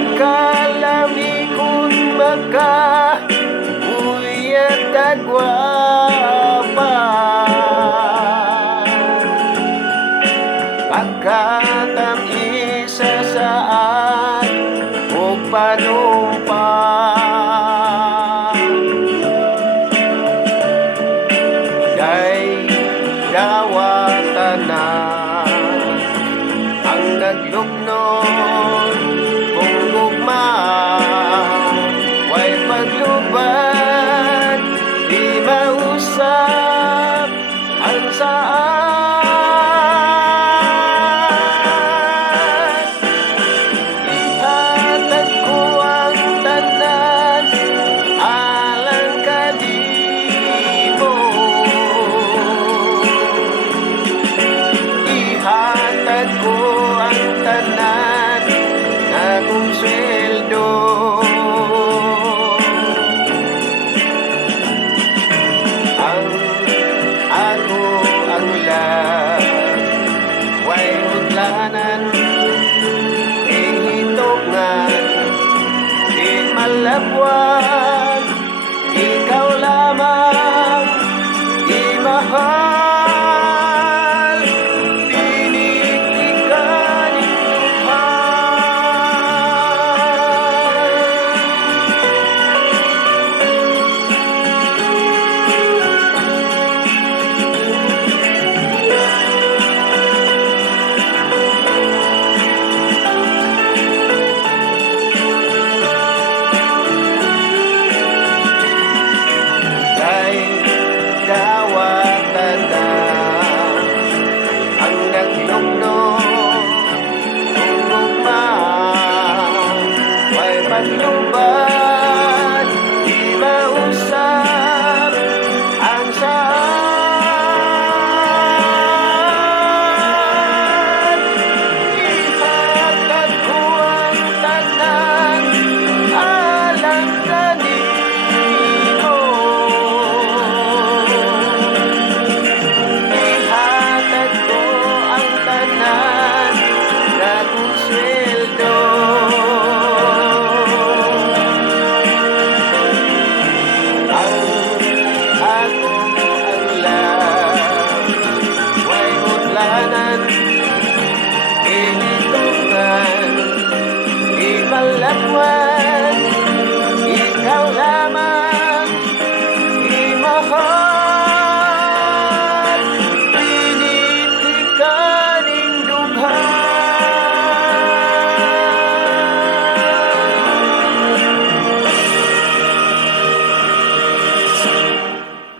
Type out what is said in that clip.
pagkalamikon maka uyat agwapa pagkatamisa saan o panumpa kay dawatan na ang naglugnon kung gugma way paglubad di mausap ang saan ihatag ko ang tanan alang kadimo ihatag ko ang tanan akong sweldo ang ako ang lang way utlanan ihitungan di malabwan ikaw lamang imahal pinitikan kay dawatan na ang naglugno kung gugma may paglubat